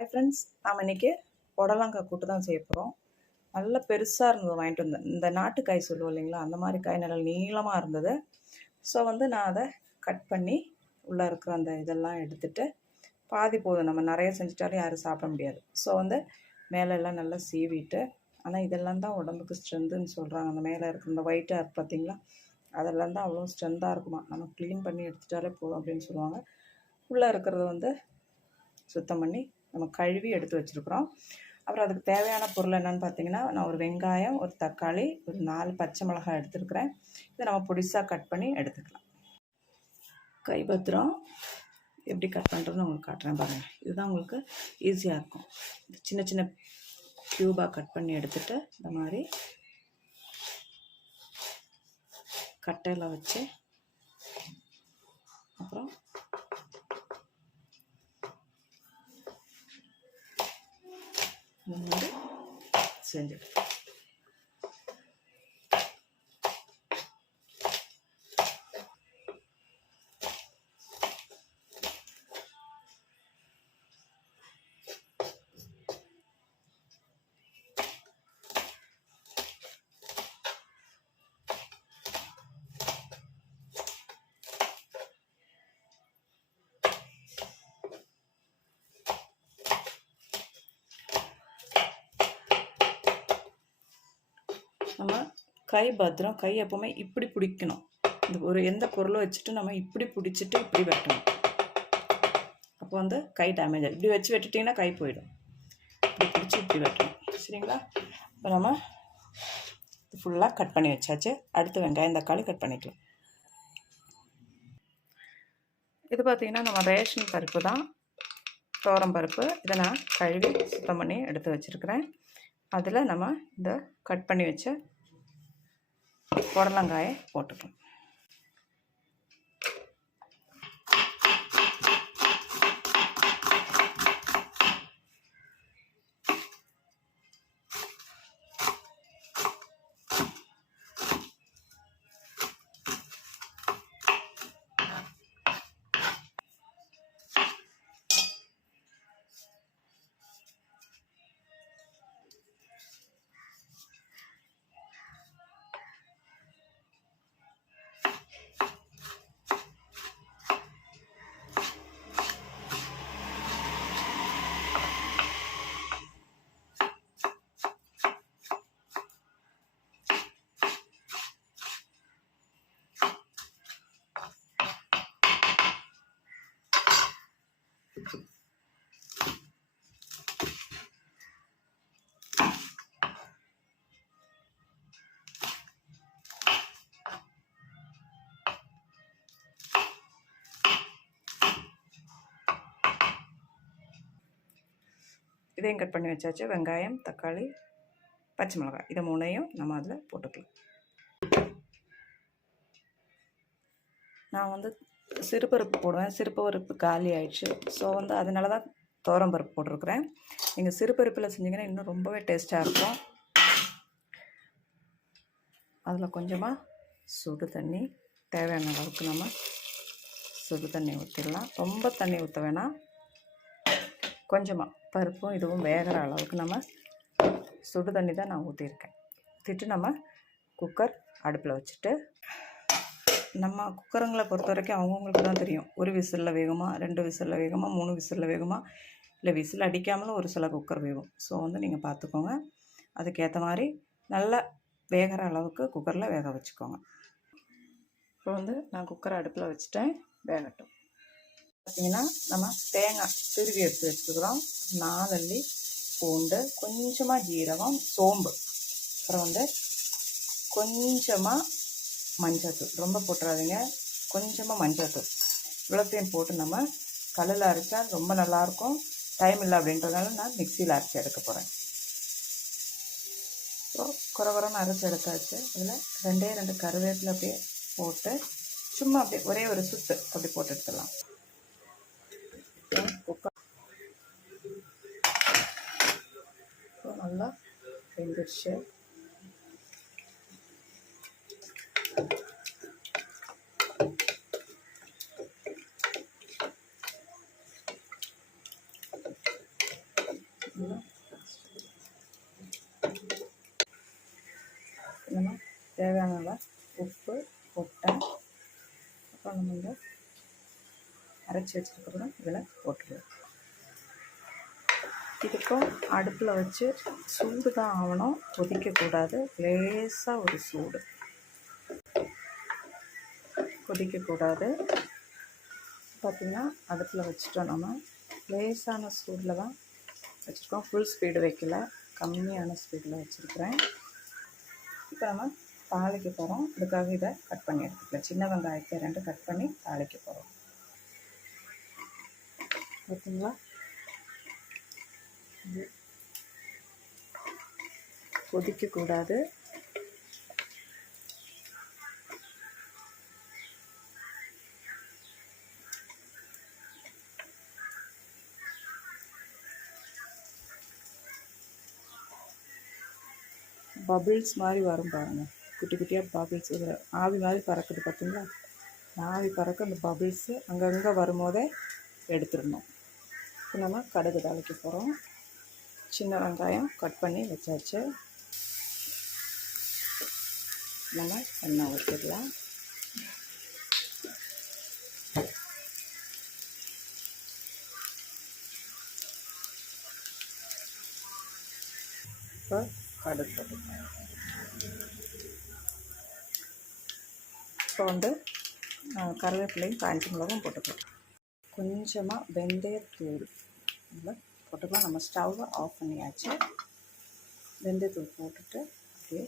Hi friends, நாம் இன்றைக்கி புடலங்காய் கூட்டு தான் செய்ய போகிறோம். நல்ல பெருசாக இருந்தது வாங்கிட்டு வந்தேன். இந்த நாட்டுக்காய் சொல்லுவோம் இல்லைங்களா, அந்த மாதிரி காய் நல்ல நீளமாக இருந்தது. ஸோ நான் அதை கட் பண்ணி உள்ளே இருக்கிற அந்த இதெல்லாம் எடுத்துகிட்டு பாதி போதும், நம்ம நிறைய செஞ்சிட்டாலும் யாரும் சாப்பிட முடியாது. ஸோ மேலெல்லாம் நல்லா சீவிட்டு, ஆனால் இதெல்லாம் தான் உடம்புக்கு ஸ்ட்ரென்த்துன்னு சொல்கிறாங்க. அந்த மேலே இருக்கிற இந்த ஒயிட்டாக இருக்குது பார்த்திங்களா, அதெல்லாம் தான் அவ்வளோ ஸ்ட்ரென்த்தாக இருக்குமா. நம்ம க்ளீன் பண்ணி எடுத்துட்டாலே போதும் அப்படின்னு சொல்லுவாங்க. உள்ளே இருக்கிறது சுத்தம் பண்ணி நம்ம கழுவி எடுத்து வச்சுருக்குறோம். அப்புறம் அதுக்கு தேவையான பொருள் என்னென்னு பார்த்தீங்கன்னா, நான் ஒரு வெங்காயம், ஒரு தக்காளி, ஒரு 4 பச்சை மிளகாய் எடுத்துருக்குறேன். இதை நம்ம பொடிசாக கட் பண்ணி எடுத்துக்கலாம். கைப்பத்திரம் எப்படி கட் பண்ணுறதுன்னு உங்களுக்கு காட்டுறேன் பாருங்கள். இதுதான் உங்களுக்கு ஈஸியாக இருக்கும். சின்ன சின்ன க்யூபாக கட் பண்ணி எடுத்துகிட்டு இந்த மாதிரி கட்டையில் வச்சு அப்புறம் இந்த மாதிரி செஞ்சுட்டு நம்ம கை பத்திரம், கை எப்போவுமே இப்படி பிடிக்கணும். இந்த எந்த பொருளை வச்சுட்டு நம்ம இப்படி பிடிச்சிட்டு இப்படி வெட்டணும். அப்போ கை டேமேஜ் ஆகும். இப்படி வச்சு வெட்டிட்டிங்கன்னா கை போயிடும். இப்படி பிடிச்சி இப்படி வெட்டணும். சரிங்களா? இப்போ நம்ம ஃபுல்லாக கட் பண்ணி வச்சாச்சு. அடுத்து வெங்காயம் தக்காளி கட் பண்ணிக்கலாம். இது பார்த்திங்கன்னா நம்ம ரேஷன் பருப்பு தான், துவரம் பருப்பு. இதை நான் கழுவி சுத்தம் பண்ணி எடுத்து வச்சுருக்கிறேன். அதில் நம்ம இந்த கட் பண்ணி வச்ச புடலங்காயை போட்டுக்கலாம். இதையும் கட் பண்ணி வச்சாச்சு. வெங்காயம், தக்காளி, பச்சை மிளகாய், இதை 3ஐயும் நம்ம அதில் போட்டுக்கலாம். நான் சிறுபருப்பு போடுவேன். சிறுபருப்பு காலி ஆயிடுச்சு. ஸோ அதனால தான் துவரம் பருப்பு போட்டிருக்கிறேன். நீங்கள் சிறுபருப்பில் செஞ்சிங்கன்னா இன்னும் ரொம்பவே டேஸ்ட்டாக இருக்கும். அதில் கொஞ்சமாக சுடு தண்ணி, தேவையான அளவுக்கு நம்ம சுடு தண்ணி ஊற்றிடலாம். ரொம்ப தண்ணி ஊற்ற வேணாம். கொஞ்சமாக பருப்பும் இதுவும் வேகிற அளவுக்கு நம்ம சுடு தண்ணி தான் நான் ஊற்றிருக்கேன். ஊற்றிட்டு நம்ம குக்கர் அடுப்பில் வச்சுட்டு, நம்ம குக்கருங்களை பொறுத்த வரைக்கும் அவங்கவுங்களுக்கு தான் தெரியும். ஒரு விசிலில் வேகுமா, 2 விசிலில் வேகுமா, 3 விசிலில் வேகுமா, இல்லை விசில் அடிக்காமலும் ஒரு சில குக்கர் வேகும். ஸோ நீங்கள் பார்த்துக்கோங்க. அதுக்கேற்ற மாதிரி நல்லா வேகிற அளவுக்கு குக்கரில் வேக வச்சுக்கோங்க. இப்போ நான் குக்கரை அடுப்பில் வச்சுட்டேன், வேகட்டும். பார்த்திங்கன்னா நம்ம தேங்காய் திருவி எடுத்து வச்சுக்கிறோம். 4 அள்ளி பூண்டு, கொஞ்சமாக ஜீரகம், சோம்பு, அப்புறம் கொஞ்சமாக மஞ்சள்தூள். ரொம்ப போட்டுறாதீங்க, கொஞ்சமாக மஞ்சள்தூள். இவ்வளோத்தையும் போட்டு நம்ம கல்லில் அரைச்சா ரொம்ப நல்லாயிருக்கும். டைம் இல்லை அப்படின்றதுனால நான் மிக்சியில் அரைச்சி எடுக்க போகிறேன். ஸோ குறன்னு அரைச்சி எடுத்தாச்சு. இதில் 2 கருவேப்பிலை அப்படியே போட்டு சும்மா அப்படியே ஒரே ஒரு சுத்து அப்படி போட்டு எடுத்துடலாம். குக்கர் நல்லா வெந்துடுச்சு. நம்ம தேவையான அளவு உப்பு போட்டேன். அப்புறம் நம்ம இந்த அரைச்சி வச்சுருக்கிறோம் இதில் போட்டுருவோம். இதுக்கும் அடுப்பில் வச்சு சூடு தான் ஆகணும், கொதிக்கக்கூடாது. லேசாக ஒரு சூடு, கொதிக்கக்கூடாது. பார்த்திங்கன்னா அடுப்பில் வச்சுட்டோம். நம்ம லேசான சூடில் தான் வச்சுருக்கோம். ஃபுல் ஸ்பீடு வைக்கல, கம்மியான ஸ்பீடில் வச்சுருக்கிறேன். இப்போ நம்ம தாளிக்க போகிறோம். அதுக்காக இதை கட் பண்ணி எடுத்துக்கலாம். சின்ன வெங்காயத்தை 2 கட் பண்ணி தாளிக்க போகிறோம். பார்த்தீங்களா, கொதிக்கக்கூடாது. பபிள்ஸ் மாதிரி வரும் பாருங்கள், குட்டி குட்டியாக பபிள்ஸ் இதில் ஆவி மாதிரி பறக்குது பார்த்தீங்களா. ஆவி பறக்க அந்த பபிள்ஸு அங்கங்கே வரும்போதே எடுத்துடணும். இப்போ நம்ம கடுகு தாளிக்க போகிறோம். சின்ன வெங்காயம் கட் பண்ணி வச்சாச்சு. நம்ம எண்ணெய் ஊற்றிடலாம். இப்போ கடுகு போட்டுக்கலாம். இப்போ கருவேப்பிலையும் காய்ச்சி மிளகும் போட்டுக்கலாம். கொஞ்சமாக வெந்தயத்தூள் இதில் போட்டுக்கலாம். நம்ம ஸ்டவ்வை ஆஃப் பண்ணியாச்சு. வெந்தயத்தூள் போட்டுட்டு அப்படியே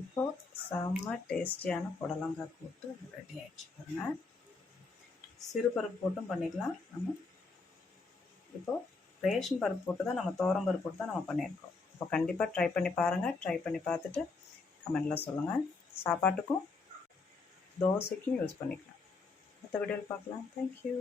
இப்போது செம்ம டேஸ்டியான புடலங்காய் கூட்டு ரெடி ஆகிடுச்சு பாருங்கள். சிறுபருப்பு போட்டும் பண்ணிக்கலாம். நம்ம இப்போது ரேஷன் பருப்பு போட்டு தான், நம்ம துவரம் பருப்பு போட்டு தான் நம்ம பண்ணியிருக்கோம். இப்போ கண்டிப்பாக ட்ரை பண்ணி பாருங்கள். ட்ரை பண்ணி பார்த்துட்டு கமெண்டில் சொல்லுங்கள். சாப்பாட்டுக்கும் தோசைக்கும் யூஸ் பண்ணிக்கலாம். அடுத்த வீடியோவில் பார்க்கலாம். தேங்க்யூ.